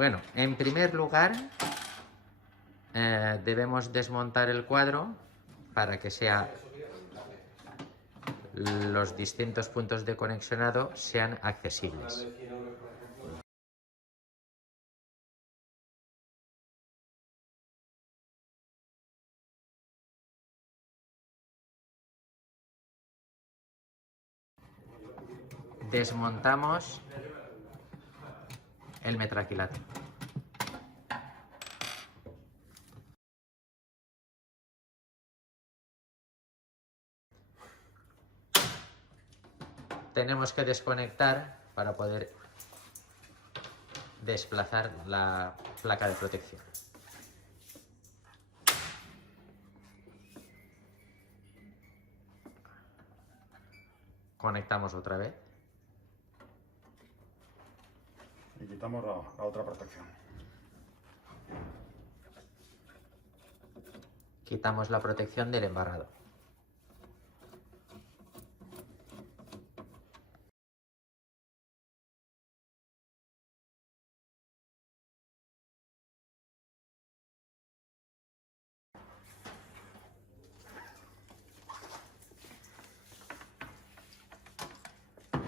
Bueno, en primer lugar, debemos desmontar el cuadro para que los distintos puntos de conexionado sean accesibles. Desmontamos el metraquilato. Tenemos que desconectar para poder desplazar la placa de protección. Conectamos otra vez. Y quitamos la otra protección. Quitamos la protección del embarrado.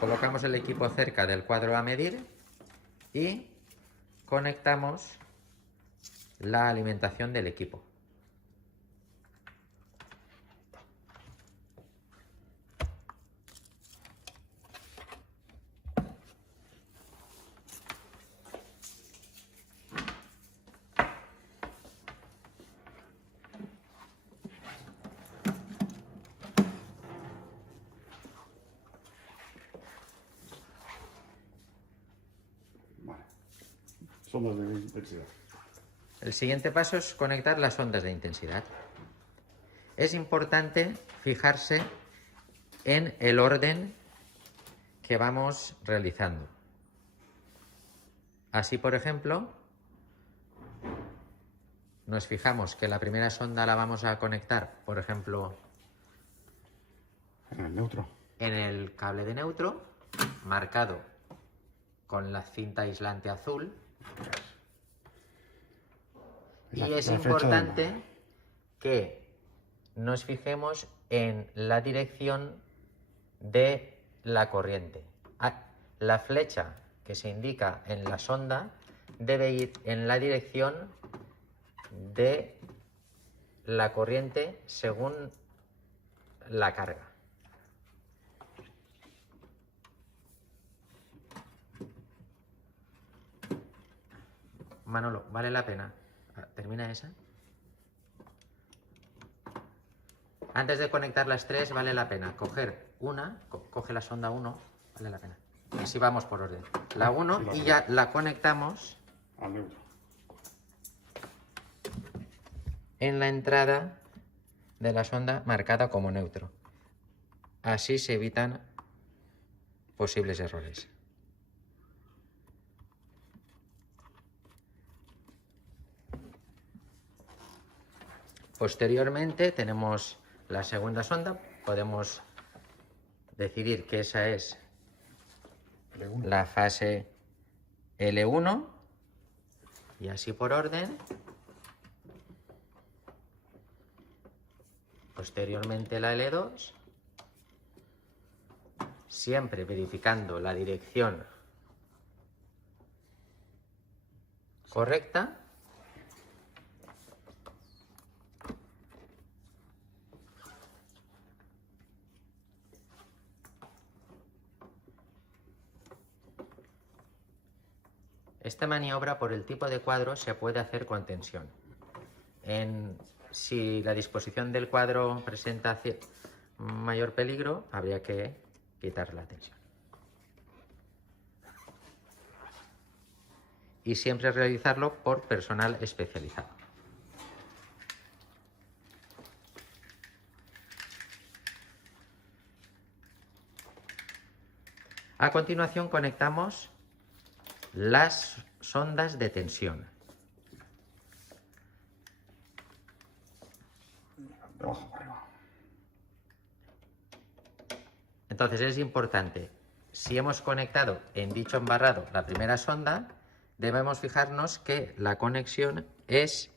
Colocamos el equipo cerca del cuadro a medir y conectamos la alimentación del equipo. Vale. Sondas de intensidad. El siguiente paso es conectar las ondas de intensidad. Es importante fijarse en el orden que vamos realizando. Así, por ejemplo, nos fijamos que la primera sonda la vamos a conectar, por ejemplo, En el neutro. en el cable de neutro, marcado con la cinta aislante azul. Y es importante que nos fijemos en la dirección de la corriente. La flecha que se indica en la sonda debe ir en la dirección de la corriente según la carga. Manolo, ¿vale la pena? ¿Termina esa? Antes de conectar las tres, vale la pena coger una, coge la sonda 1, vale la pena. Y así vamos por orden. La 1 y ya la conectamos Al neutro. en la entrada de la sonda marcada como neutro. Así se evitan posibles errores. Posteriormente tenemos la segunda sonda. Podemos decidir que esa es L1. la fase L1 y así por orden. Posteriormente la L2, siempre verificando la dirección correcta. Esta maniobra, por el tipo de cuadro, se puede hacer con tensión. Si la disposición del cuadro presenta mayor peligro, habría que quitar la tensión. Y siempre realizarlo por personal especializado. A continuación conectamos las sondas de tensión. De abajo para arriba. Entonces es importante, si hemos conectado en dicho embarrado la primera sonda, debemos fijarnos que la conexión es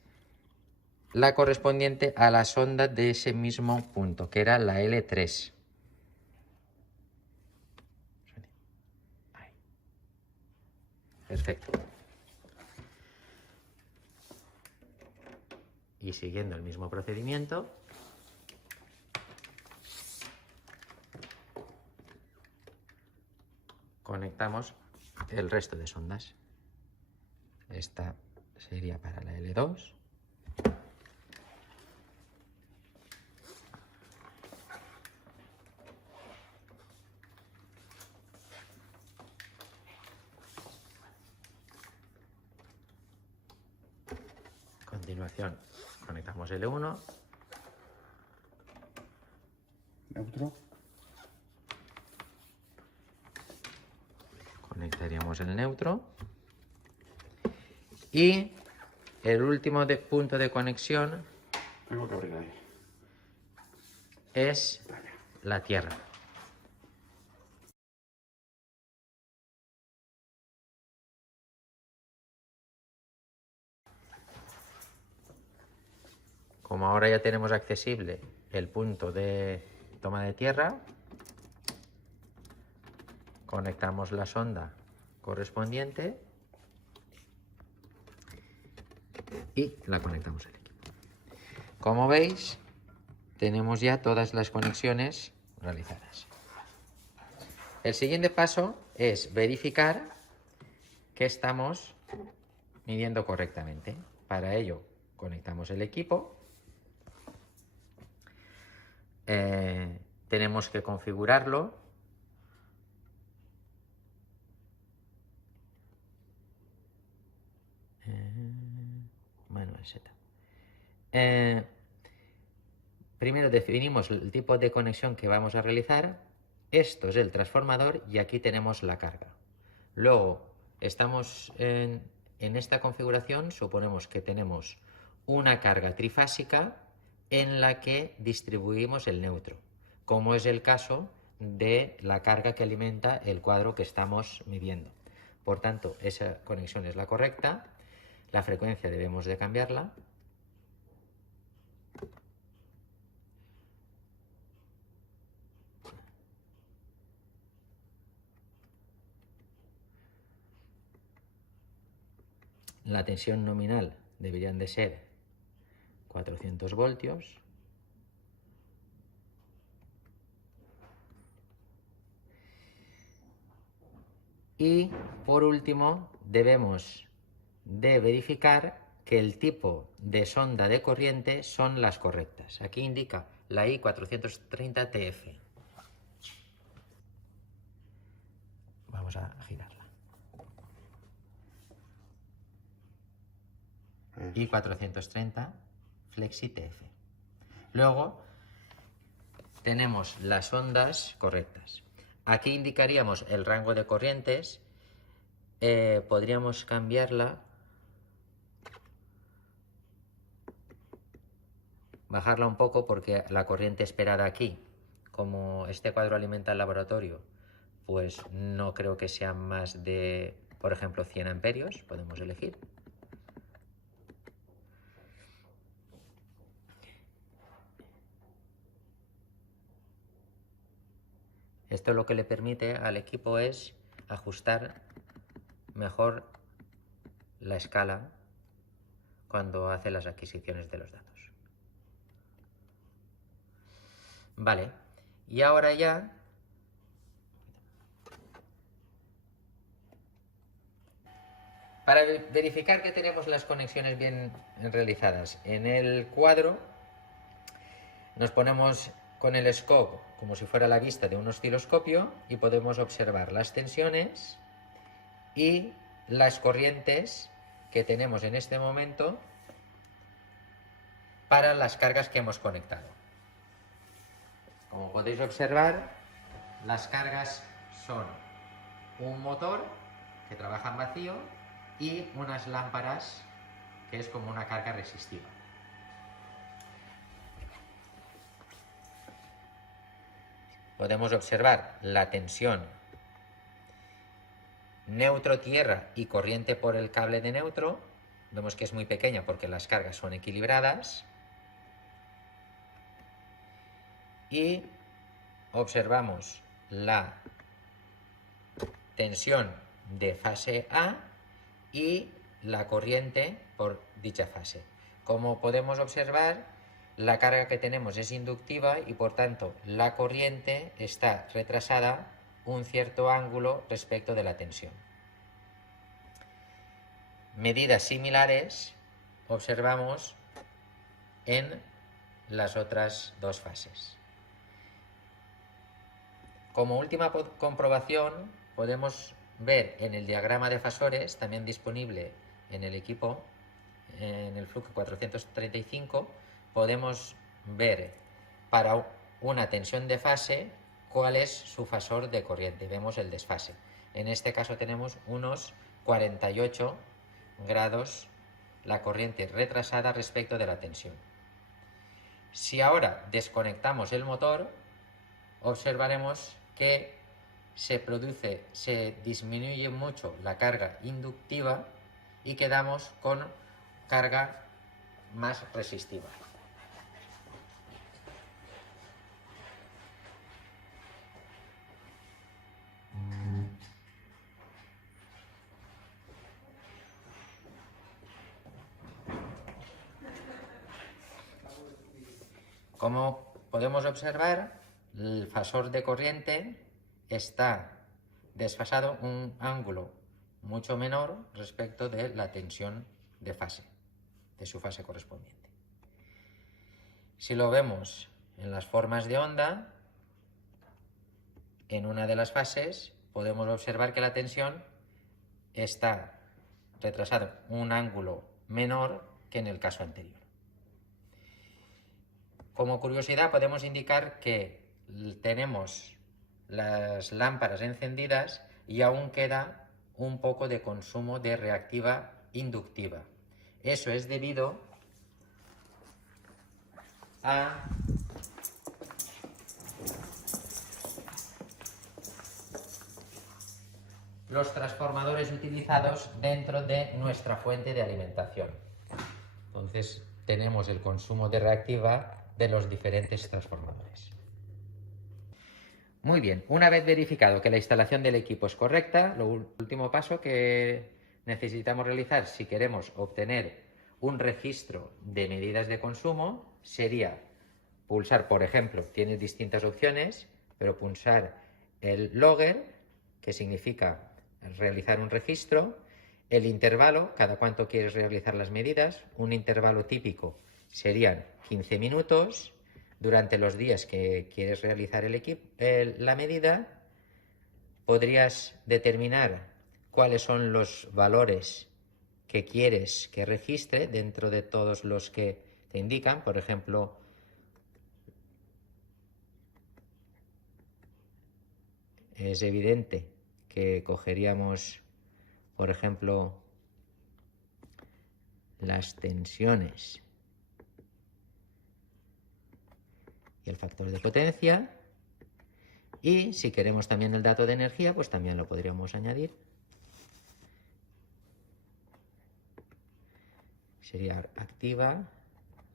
la correspondiente a la sonda de ese mismo punto, que era la L3. Ahí. Perfecto. Y siguiendo el mismo procedimiento, conectamos el resto de sondas. Esta sería para la L2. A continuación, conectamos L1. Neutro. Conectaríamos el neutro. Y el último punto de conexión Tengo que abrir ahí. es la Tierra. Como ahora ya tenemos accesible el punto de toma de tierra, conectamos la sonda correspondiente y la conectamos al equipo. Como veis, tenemos ya todas las conexiones realizadas. El siguiente paso es verificar que estamos midiendo correctamente. Para ello, conectamos el equipo. Tenemos que configurarlo. Manual setup. Primero definimos el tipo de conexión que vamos a realizar. Esto es el transformador y aquí tenemos la carga. Luego, estamos en esta configuración, suponemos que tenemos una carga trifásica en la que distribuimos el neutro, como es el caso de la carga que alimenta el cuadro que estamos midiendo. Por tanto, esa conexión es la correcta. La frecuencia debemos de cambiarla. La tensión nominal deberían de ser 400 voltios. Y por último, debemos de verificar que el tipo de sonda de corriente son las correctas. Aquí indica la I430TF. Vamos a girarla. I430 FlexiTF. Luego tenemos las ondas correctas. Aquí indicaríamos el rango de corrientes. Podríamos cambiarla, bajarla un poco, porque la corriente esperada aquí, como este cuadro alimenta el laboratorio, pues no creo que sea más de, por ejemplo, 100 amperios. Podemos elegir. Esto lo que le permite al equipo es ajustar mejor la escala cuando hace las adquisiciones de los datos. Vale, y ahora ya para verificar que tenemos las conexiones bien realizadas en el cuadro, nos ponemos con el scope como si fuera la vista de un osciloscopio y podemos observar las tensiones y las corrientes que tenemos en este momento para las cargas que hemos conectado. Como podéis observar, las cargas son un motor que trabaja en vacío y unas lámparas que es como una carga resistiva. Podemos observar la tensión neutro-tierra y corriente por el cable de neutro. Vemos que es muy pequeña porque las cargas son equilibradas. Y observamos la tensión de fase A y la corriente por dicha fase. Como podemos observar, la carga que tenemos es inductiva y por tanto la corriente está retrasada un cierto ángulo respecto de la tensión. Medidas similares observamos en las otras dos fases. Como última comprobación, podemos ver en el diagrama de fasores, también disponible en el equipo, en el Fluke 435, podemos ver para una tensión de fase cuál es su fasor de corriente. Vemos el desfase. En este caso tenemos unos 48 grados la corriente retrasada respecto de la tensión. Si ahora desconectamos el motor, observaremos que se disminuye mucho la carga inductiva y quedamos con carga más resistiva. Como podemos observar, el fasor de corriente está desfasado un ángulo mucho menor respecto de la tensión de fase, de su fase correspondiente. Si lo vemos en las formas de onda, en una de las fases podemos observar que la tensión está retrasada un ángulo menor que en el caso anterior. Como curiosidad podemos indicar que tenemos las lámparas encendidas y aún queda un poco de consumo de reactiva inductiva. Eso es debido a los transformadores utilizados dentro de nuestra fuente de alimentación. Entonces tenemos el consumo de reactiva de los diferentes transformadores. Muy bien, una vez verificado que la instalación del equipo es correcta, lo último paso que necesitamos realizar si queremos obtener un registro de medidas de consumo sería pulsar, por ejemplo, tienes distintas opciones, pero pulsar el logger, que significa realizar un registro, el intervalo, cada cuánto quieres realizar las medidas, un intervalo típico serían 15 minutos, durante los días que quieres realizar la medida, podrías determinar cuáles son los valores que quieres que registre dentro de todos los que te indican. Por ejemplo, es evidente que cogeríamos, por ejemplo, las tensiones y el factor de potencia, y si queremos también el dato de energía, pues también lo podríamos añadir. Sería activa,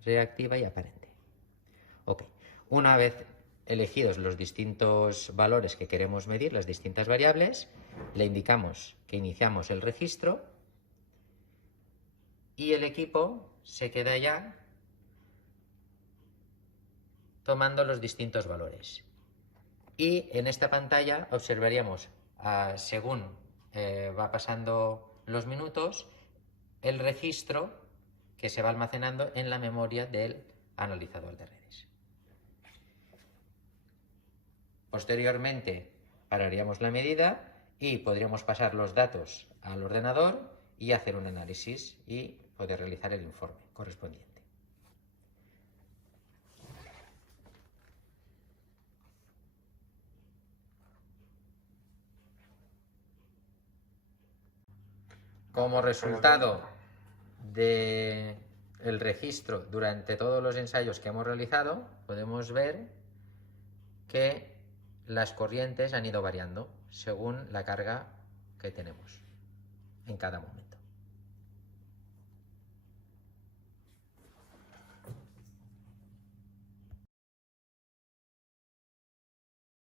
reactiva y aparente. Ok, una vez elegidos los distintos valores que queremos medir, las distintas variables, le indicamos que iniciamos el registro y el equipo se queda ya tomando los distintos valores. Y en esta pantalla observaríamos, según va pasando los minutos, el registro que se va almacenando en la memoria del analizador de redes. Posteriormente pararíamos la medida y podríamos pasar los datos al ordenador y hacer un análisis y poder realizar el informe correspondiente. Como resultado del registro durante todos los ensayos que hemos realizado, podemos ver que las corrientes han ido variando según la carga que tenemos en cada momento.